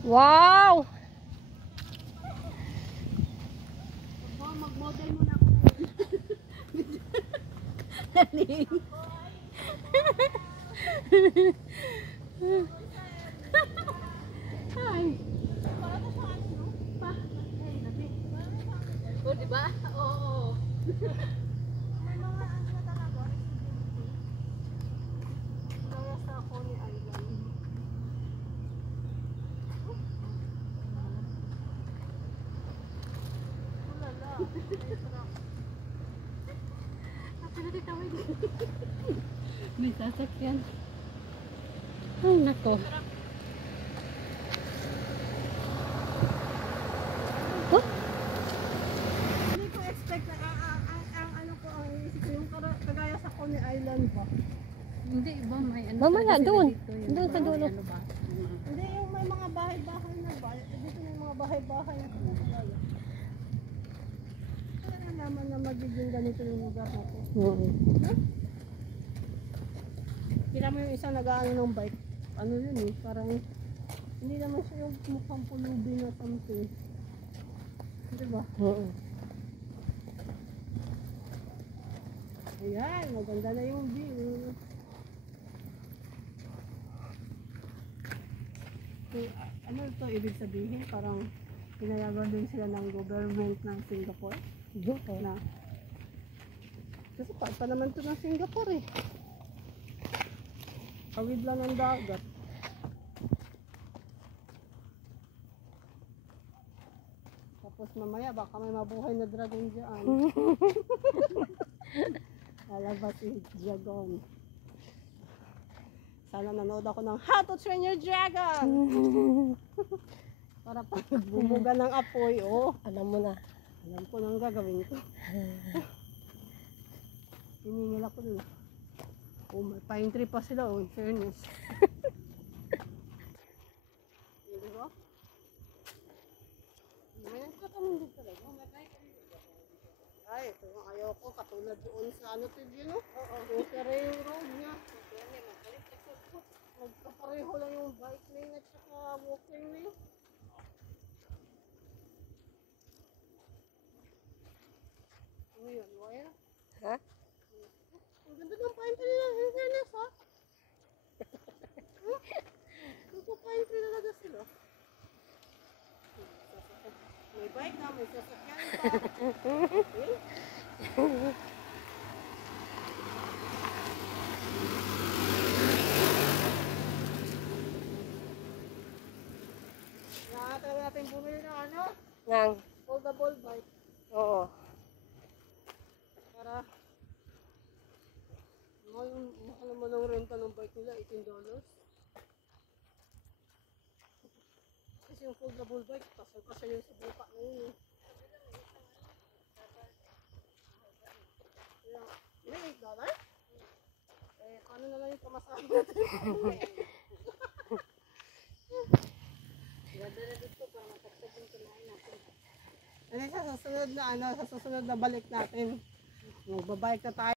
Wow! Mag-model muna ako ngayon. Ay. O, diba? Oo. May mga ano na talaga. Kaya sa ako ni Island. Ulala. May sasakyan. Ay, nako. Oh? Hindi ko expect na ang ano ko, ang isip ko yung kagaya sa Coney Island ba? Hindi, iba may ano. Mamaya, talaga doon. sila dito, yung Doon sa mga dulo. ano ba? Hindi, yung may mga bahay-bahay na ba? Dito may mga bahay-bahay na talaga. Kaya naman na magiging ganito yung lugar na to. Kita mo yung isang nag-aano ng bike. Ano yun eh, parang hindi naman siya yung mukhang pulubi na something. Diba? Oo. Ayan, maganda na yung view. Ano ito ibig sabihin? Parang pinayagan din sila ng government ng Singapore. Na. Kasi pa naman ito ng Singapore eh. Tawid lang ng dagat. Tapos mamaya baka may mabuhay na dragon dyan. Lalabas si dragon. Sana nanood ako ng How to Train Your Dragon! Para pag bumuga ng apoy, oh. Alam mo na. Alam ko nang gagawin ko. Hiningil ako dun. Oh, may pine tree pa sila, oh, in fairness. Hindi ba? May nagtatanong din talaga. Ay, ito yung ayaw ko. Katulad doon sa ano to yun, no? Oo. Pareho yung road niya. Nagkapareho lang yung bike lane at saka walking lane. Ano yun? Wire? Ha? Ang ganda ng pine tree na. In fairness, ha? Nagpa-pine tree talaga sila. May bike na, may sasakyan pa. Okay? Nakatagal natin bumili ng ano? Nang. Foldable bike. Oo. Para mahal naman ang renta ng bike nila, $18. Kasi yung foldable bike, pasal yun sa buka na yun eh. May $8? Eh, ano na lang yung pamasahe natin? Ganda dito para matagtag yung kinain natin. Ano sa susunod na balik natin. Magbabike na tayo.